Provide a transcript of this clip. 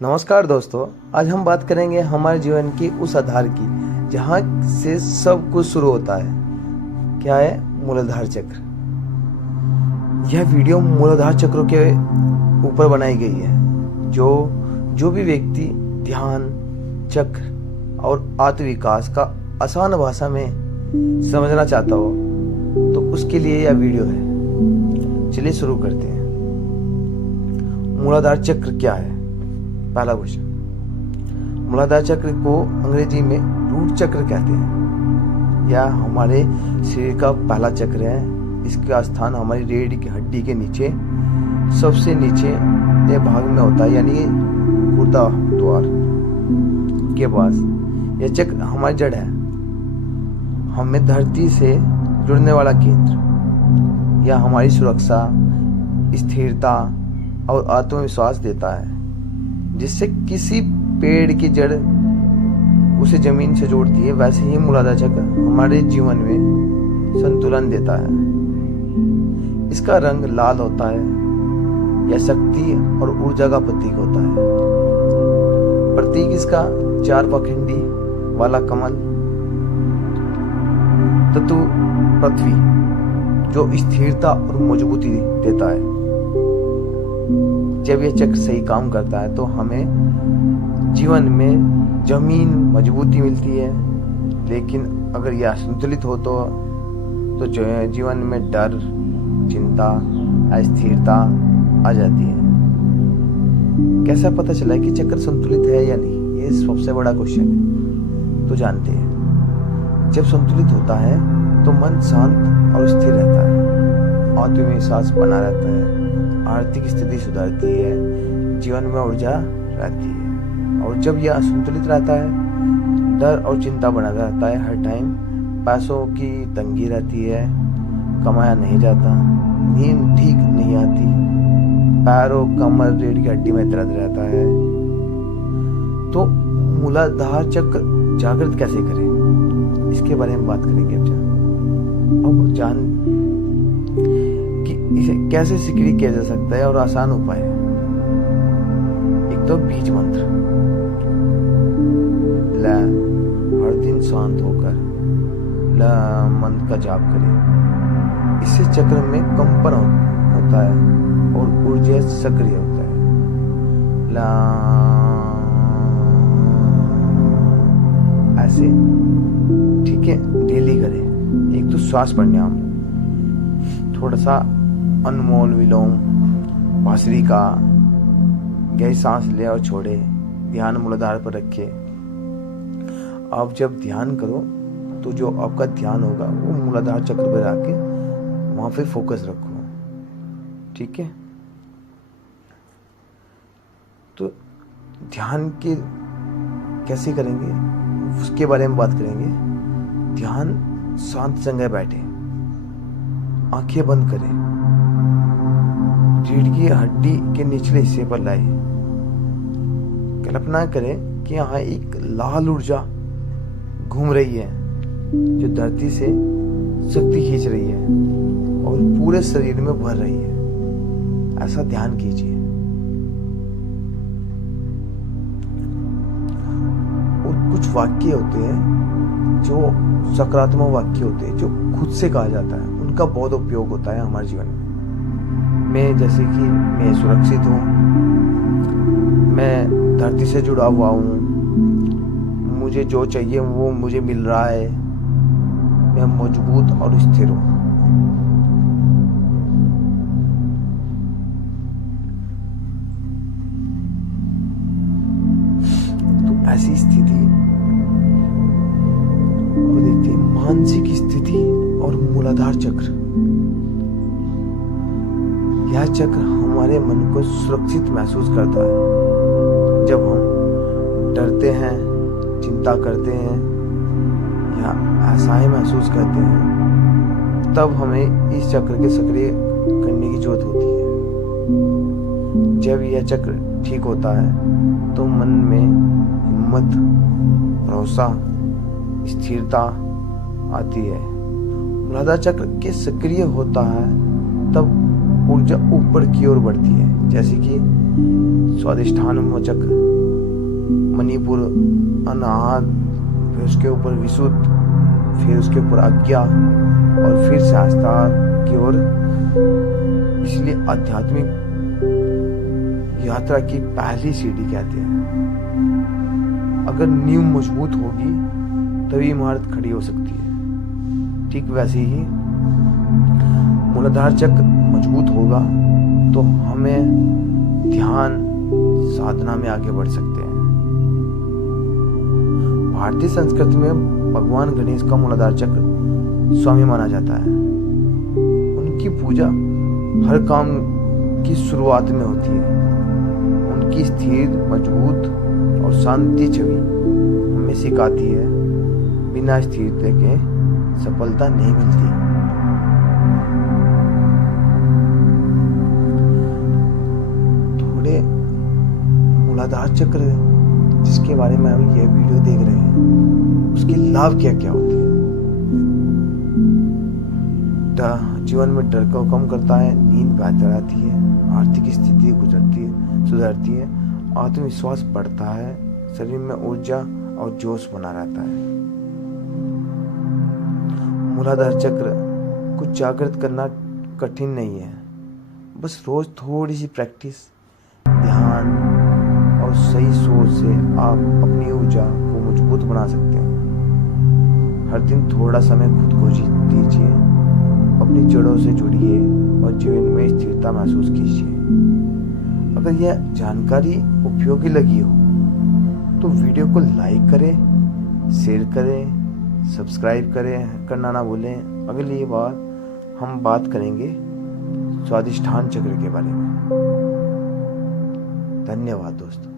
नमस्कार दोस्तों, आज हम बात करेंगे हमारे जीवन की उस आधार की जहाँ से सब कुछ शुरू होता है। क्या है मूलाधार चक्र। यह वीडियो मूलाधार चक्रों के ऊपर बनाई गई है। जो भी व्यक्ति ध्यान चक्र और आत्मविकास का आसान भाषा में समझना चाहता हो तो उसके लिए यह वीडियो है। चलिए शुरू करते हैं। मूलाधार चक्र क्या है? पहला क्वेश्चन। मूलाधार चक्र को अंग्रेजी में रूट चक्र कहते हैं। यह हमारे शरीर का पहला चक्र है। इसका स्थान हमारी रीढ़ की हड्डी के नीचे सबसे नीचे ये भाग में होता है, यानी गुर्दा द्वार के पास। यह चक्र हमारी जड़ है, हमें धरती से जुड़ने वाला केंद्र। यह हमारी सुरक्षा, स्थिरता और आत्मविश्वास देता है, जिससे किसी पेड़ की जड़ उसे जमीन से जोड़ती है, वैसे ही मूलाधार चक्र हमारे जीवन में संतुलन देता है। इसका रंग लाल होता है। यह शक्ति और ऊर्जा का प्रतीक होता है। प्रतीक इसका चार पखंडी वाला कमल, तत्व पृथ्वी जो स्थिरता और मजबूती देता है। जब यह चक्र सही काम करता है तो हमें जीवन में जमीन मजबूती मिलती है, लेकिन अगर यह असंतुलित हो तो जो है जीवन में डर, चिंता, अस्थिरता आ जाती है। कैसा पता चला कि चक्र संतुलित है या नहीं? ये सबसे बड़ा क्वेश्चन है। तो जानते हैं, जब संतुलित होता है तो मन शांत और स्थिर रहता है, आत्मविश्वास बना रहता है, आर्थिक स्थिति सुधरती है, जीवन में ऊर्जा रहती है। और जब यह असंतुलित रहता है, डर और चिंता बना रहता है हर टाइम, पैसों की तंगी रहती है, कमाया नहीं जाता, नींद ठीक नहीं आती, पैरों, कमर, रीढ़ की हड्डी में दर्द रहता है। तो मूलाधार चक्र जागृत कैसे करें, इसके बारे में बात करेंगे। अब जान कि इसे कैसे सक्रिय किया जा सकता है और आसान उपाय है। एक तो बीज मंत्र। ल हर दिन शांत होकर ल मंत्र का जाप करें। इससे चक्र में कंपन होता है और ऊर्जा सक्रिय होता है। ल ऐसे ठीक है, डेली करें। एक तो श्वास प्राणायाम, थोड़ा सा अनुलोम विलोम, भस्त्रिका, गहरी सांस ले और छोड़े, ध्यान मूलाधार पर रखे। आप जब ध्यान करो तो जो आपका ध्यान होगा वो मूलाधार चक्र पर आके वहां पे फोकस रखो। ठीक है, तो ध्यान के कैसे करेंगे उसके बारे में बात करेंगे। ध्यान शांत जगह बैठे, आंखें बंद करें, रीढ़ की हड्डी के निचले हिस्से पर लाए। कल्पना करें कि यहाँ एक लाल ऊर्जा घूम रही है जो धरती से शक्ति खींच रही है और पूरे शरीर में भर रही है। ऐसा ध्यान कीजिए। और कुछ वाक्य होते हैं जो सकारात्मक वाक्य होते हैं, जो खुद से कहा जाता है, उनका बहुत उपयोग होता है हमारे जीवन में। मैं जैसे कि मैं सुरक्षित हूँ, मैं धरती से जुड़ा हुआ हूँ, मुझे जो चाहिए वो मुझे मिल रहा है, मैं मजबूत और स्थिर हूँ। तो ऐसी स्थिति और देखते हैं मानसिक स्थिति और मूलाधार चक्र। यह चक्र हमारे मन को सुरक्षित महसूस करता है। जब हम डरते हैं, चिंता करते हैं या असहाय महसूस करते हैं, तब हमें इस चक्र के सक्रिय करने की जरूरत होती है। जब यह चक्र ठीक होता है तो मन में हिम्मत, भरोसा, स्थिरता आती है। मूलाधार चक्र के सक्रिय होता है तब ऊर्जा ऊपर की ओर बढ़ती है, जैसे कि स्वादिष्ठान मोचक, मणिपुर, अनाहत, फिर उसके ऊपर विशुद्ध, फिर उसके ऊपर आज्ञा और फिर शास्त्र की ओर। इसलिए आध्यात्मिक यात्रा की पहली सीढ़ी कहते हैं। अगर नींव मजबूत होगी तभी इमारत खड़ी हो सकती है। ठीक वैसे ही मूलाधार चक्र मजबूत होगा तो हमें ध्यान साधना में आगे बढ़ सकते हैं। भारतीय संस्कृति में भगवान गणेश का मूलाधार चक्र स्वामी माना जाता है। उनकी पूजा हर काम की शुरुआत में होती है। उनकी स्थिर, मजबूत और शांति छवि हमें सिखाती है बिना स्थिरता के सफलता नहीं मिलती। थोड़े मूलाधार चक्र जिसके बारे में हम ये वीडियो देख रहे हैं, उसके लाभ क्या क्या होते हैं। जीवन में डर को कम करता है, नींद बेहतर आती है, आर्थिक स्थिति सुधरती है, आत्मविश्वास बढ़ता है, शरीर में ऊर्जा और जोश बना रहता है। मूलाधार चक्र को जागृत करना कठिन नहीं है। बस रोज थोड़ी सी प्रैक्टिस, ध्यान और सही सोच से आप अपनी ऊर्जा को मजबूत बना सकते हैं। हर दिन थोड़ा समय खुद को दीजिए, अपनी जड़ों से जुड़िए और जीवन में स्थिरता महसूस कीजिए। अगर यह जानकारी उपयोगी लगी हो तो वीडियो को लाइक करें, शेयर करें, सब्सक्राइब करना ना भूलें। अगली बार हम बात करेंगे स्वादिष्ठान चक्र के बारे में। धन्यवाद दोस्तों।